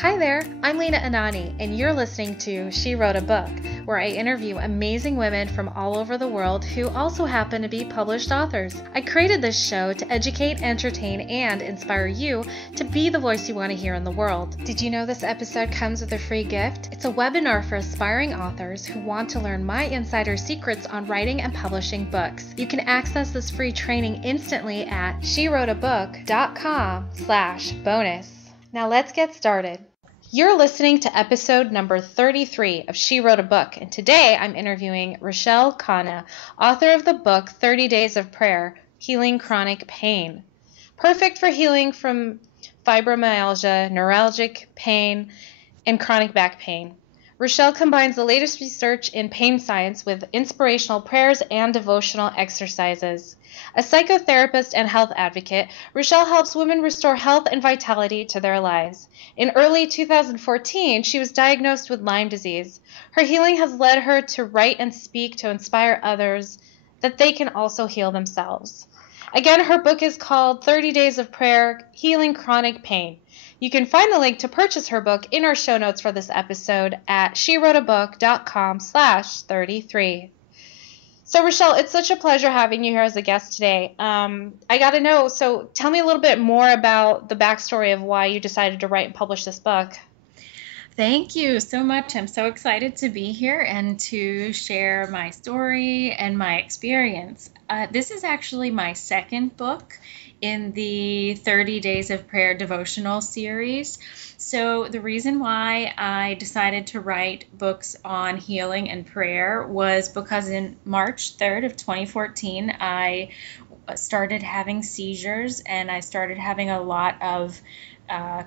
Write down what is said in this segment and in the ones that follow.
Hi there, I'm Lena Anani, and you're listening to She Wrote a Book, where I interview amazing women from all over the world who also happen to be published authors. I created this show to educate, entertain, and inspire you to be the voice you want to hear in the world. Did you know this episode comes with a free gift? It's a webinar for aspiring authors who want to learn my insider secrets on writing and publishing books. You can access this free training instantly at SheWroteABook.com/bonus. Now let's get started. You're listening to episode number 33 of She Wrote a Book, and today I'm interviewing Ruschelle Khanna, author of the book 30 Days of Prayer, Healing Chronic Pain. Perfect for healing from fibromyalgia, neurologic pain, and chronic back pain. Ruschelle combines the latest research in pain science with inspirational prayers and devotional exercises. A psychotherapist and health advocate, Ruschelle helps women restore health and vitality to their lives. In early 2014, she was diagnosed with Lyme disease. Her healing has led her to write and speak to inspire others that they can also heal themselves. Again, her book is called 30 Days of Prayer, Healing Chronic Pain. You can find the link to purchase her book in our show notes for this episode at SheWroteABook.com/33. So, Ruschelle, it's such a pleasure having you here as a guest today. I got to know, so tell me a little bit more about the backstory of why you decided to write and publish this book. Thank you so much. I'm so excited to be here and to share my story and my experience. This is actually my second book in the 30 Days of Prayer devotional series. So the reason why I decided to write books on healing and prayer was because in March 3rd of 2014, I started having seizures and I started having a lot of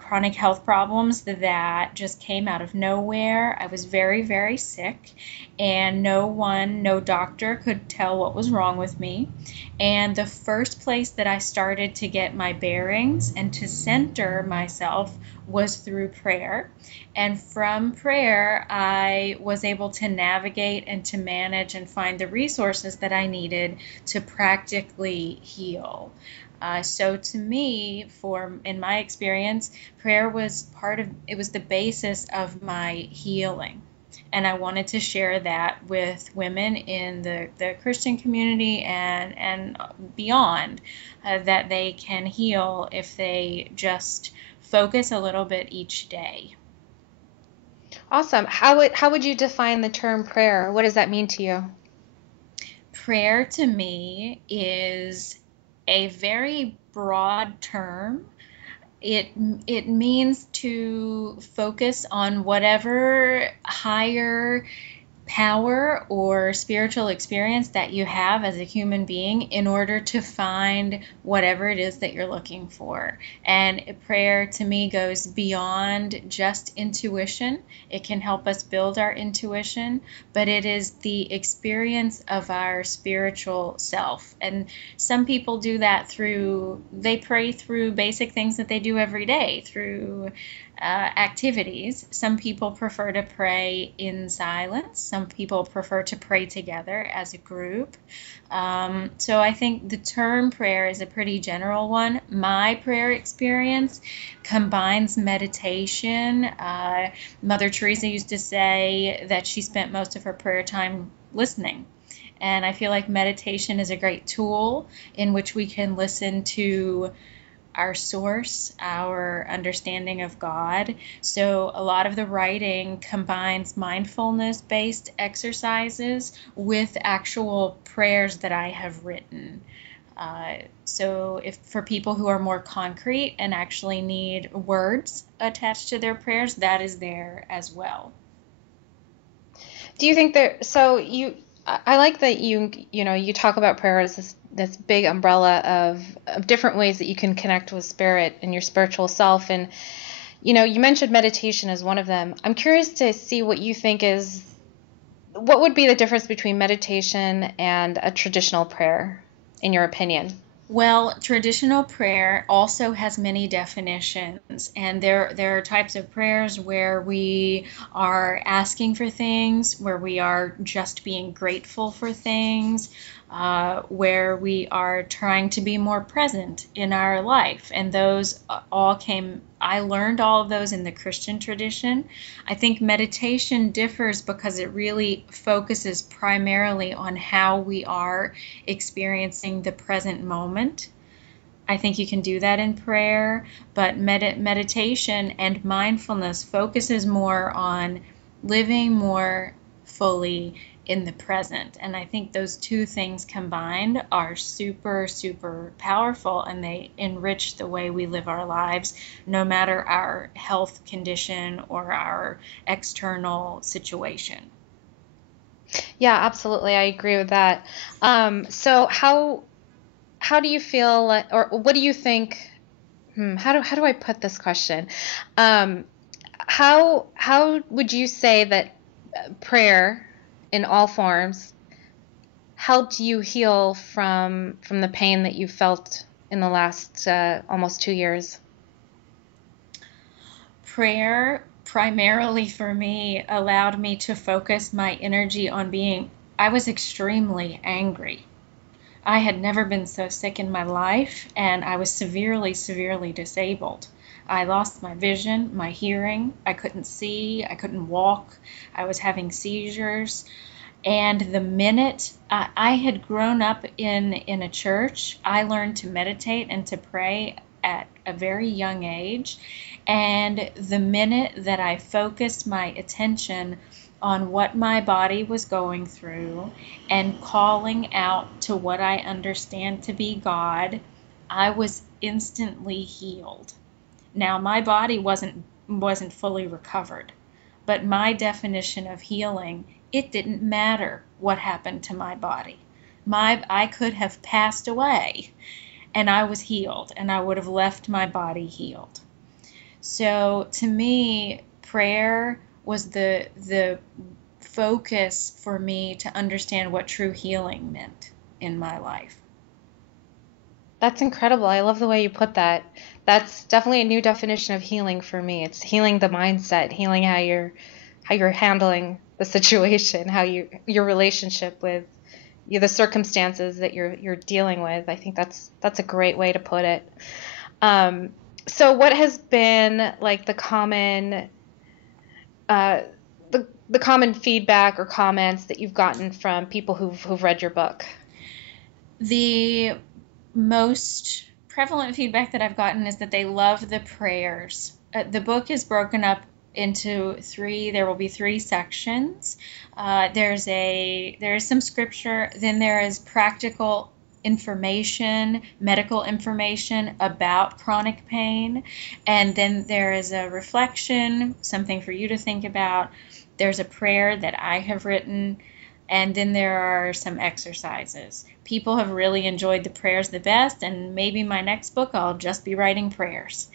chronic health problems that just came out of nowhere. I was very, very sick, and no doctor could tell what was wrong with me. And the first place that I started to get my bearings and to center myself was through prayer. And from prayer, I was able to navigate and to manage and find the resources that I needed to practically heal. So to me, in my experience, prayer was it was the basis of my healing. And I wanted to share that with women in the Christian community and beyond, that they can heal if they just focus a little bit each day. Awesome. How would you define the term prayer? What does that mean to you? Prayer to me is a very broad term. It means to focus on whatever higher power or spiritual experience that you have as a human being in order to find whatever it is that you're looking for. And prayer to me goes beyond just intuition. It can help us build our intuition, but it is the experience of our spiritual self. And some people do that they pray through basic things that they do every day, through activities. Some people prefer to pray in silence. Some people prefer to pray together as a group. So I think the term prayer is a pretty general one. My prayer experience combines meditation. Mother Teresa used to say that she spent most of her prayer time listening. And I feel like meditation is a great tool in which we can listen to our source, our understanding of God. So a lot of the writing combines mindfulness-based exercises with actual prayers that I have written. So for people who are more concrete and actually need words attached to their prayers, that is there as well. Do you think I like that you talk about prayer as this big umbrella of different ways that you can connect with spirit and your spiritual self. And, you mentioned meditation as one of them. I'm curious to see what you think what would be the difference between meditation and a traditional prayer, in your opinion? Well, traditional prayer also has many definitions, and there are types of prayers where we are asking for things, where we are just being grateful for things. where we are trying to be more present in our life. And those all I learned all of those in the Christian tradition. I think meditation differs because it really focuses primarily on how we are experiencing the present moment. I think you can do that in prayer, but meditation and mindfulness focuses more on living more fully in the present. And I think those two things combined are super, super powerful, and they enrich the way we live our lives, no matter our health condition or our external situation. Yeah, absolutely. I agree with that. So how do you feel like, or what do you think? How do I put this question? How would you say that prayer in all forms helped you heal from the pain that you felt in the last almost 2 years? Prayer, primarily for me, allowed me to focus my energy on I was extremely angry. I had never been so sick in my life, and I was severely, severely disabled. I lost my vision, my hearing. I couldn't see, I couldn't walk. I was having seizures. And the minute I had grown up in a church, I learned to meditate and to pray at a very young age. And the minute that I focused my attention on what my body was going through and calling out to what I understand to be God, I was instantly healed. Now, my body wasn't fully recovered, but my definition of healing, it didn't matter what happened to my body. I could have passed away and I was healed, and I would have left my body healed. So to me, prayer was the focus for me to understand what true healing meant in my life. That's incredible. I love the way you put that. That's definitely a new definition of healing for me. It's healing the mindset, healing how you're handling the situation, how your relationship with the circumstances that you're dealing with. I think that's a great way to put it. So what has been like the common the common feedback or comments that you've gotten from people who've read your book? The most prevalent feedback that I've gotten is that they love the prayers. The book is broken up into there will be 3 sections. There is some scripture, then there is practical information, medical information about chronic pain, and then there is a reflection, something for you to think about. There's a prayer that I have written, and then there are some exercises. People have really enjoyed the prayers the best, and maybe my next book I'll just be writing prayers.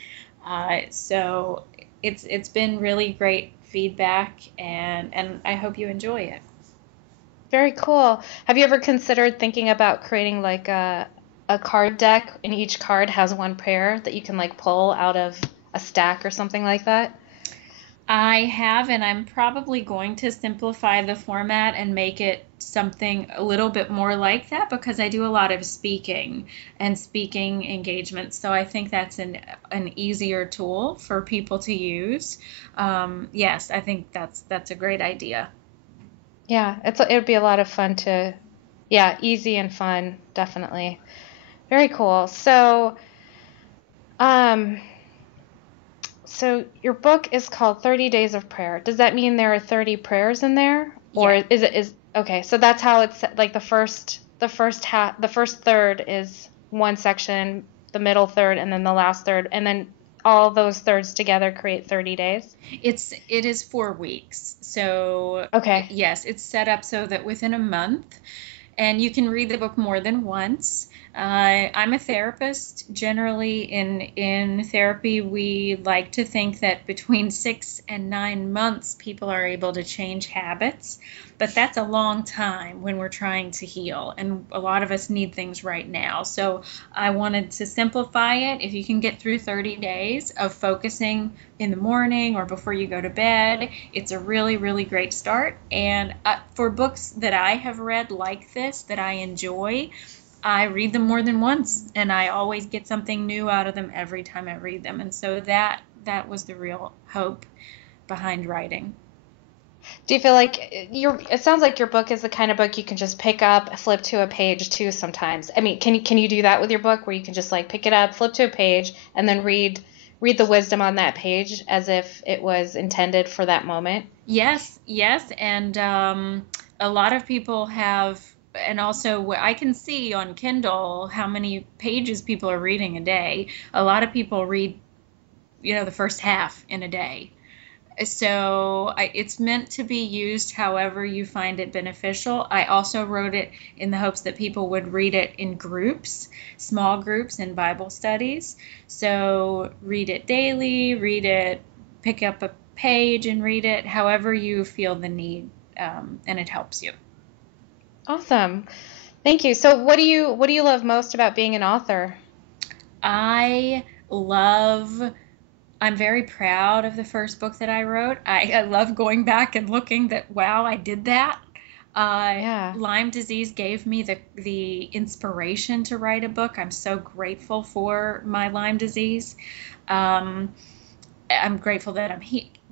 So it's been really great feedback, and I hope you enjoy it. Very cool. Have you ever considered thinking about creating like a card deck, and each card has one prayer that you can like pull out of a stack or something like that? I have, and I'm probably going to simplify the format and make it something a little bit more like that, because I do a lot of speaking and speaking engagements. So I think that's an easier tool for people to use. Yes, I think that's a great idea. Yeah, it would be a lot of fun easy and fun, definitely. Very cool. So your book is called 30 Days of Prayer. Does that mean there are 30 prayers in there? Or Yeah. Okay, so that's how it's like the first third is one section, the middle third, and then the last third, and then all those thirds together create 30 days? It is 4 weeks. So Okay. yes, it's set up so that within a month, and you can read the book more than once. I'm a therapist. Generally, in therapy, we like to think that between 6 and 9 months, people are able to change habits, but that's a long time when we're trying to heal, and a lot of us need things right now. So I wanted to simplify it. If you can get through 30 days of focusing in the morning or before you go to bed, it's a really, really great start. And for books that I have read like this, that I enjoy, I read them more than once, and I always get something new out of them every time I read them. And so that was the real hope behind writing. Do you feel like it sounds like your book is the kind of book you can just pick up, flip to a page too sometimes. I mean, can you do that with your book where you can just like pick it up, flip to a page, and then read the wisdom on that page as if it was intended for that moment? Yes, yes. And a lot of people have, and also I can see on Kindle how many pages people are reading a day. A lot of people read, the first half in a day. So it's meant to be used however you find it beneficial. I also wrote it in the hopes that people would read it in groups, small groups in Bible studies. So read it daily, pick up a page and read it however you feel the need, and it helps you. Awesome. Thank you. So what do you love most about being an author? I'm very proud of the first book that I wrote. I love going back and looking that, wow, I did that. Yeah. Lyme disease gave me the inspiration to write a book. I'm so grateful for my Lyme disease. I'm grateful that I'm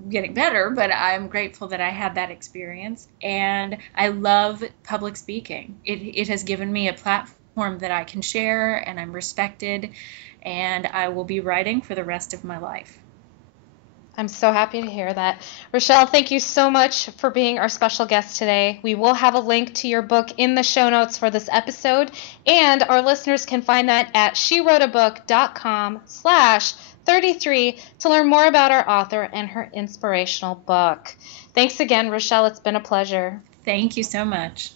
getting better, but I'm grateful that I had that experience. And I love public speaking. It has given me a platform that I can share, and I'm respected, and I will be writing for the rest of my life. I'm so happy to hear that. Ruschelle, thank you so much for being our special guest today. We will have a link to your book in the show notes for this episode, and our listeners can find that at SheWroteABook.com/33 to learn more about our author and her inspirational book. Thanks again, Ruschelle. It's been a pleasure. Thank you so much.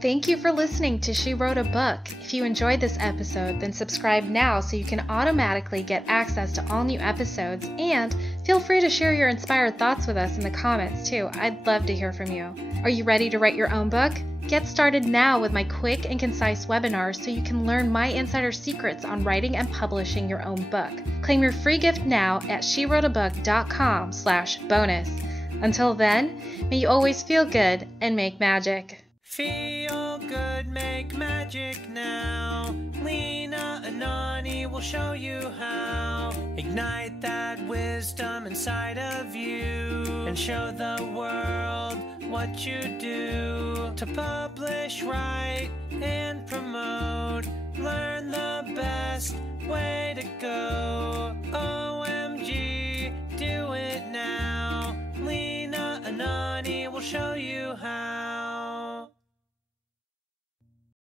Thank you for listening to She Wrote a Book. If you enjoyed this episode, then subscribe now so you can automatically get access to all new episodes, and feel free to share your inspired thoughts with us in the comments too. I'd love to hear from you. Are you ready to write your own book? Get started now with my quick and concise webinars so you can learn my insider secrets on writing and publishing your own book. Claim your free gift now at SheWroteABook.com/bonus. Until then, may you always feel good and make magic. Feel good, make magic now. Lena, Anani will show you how. Ignite that wisdom inside of you and show the world what you do to publish, write, and promote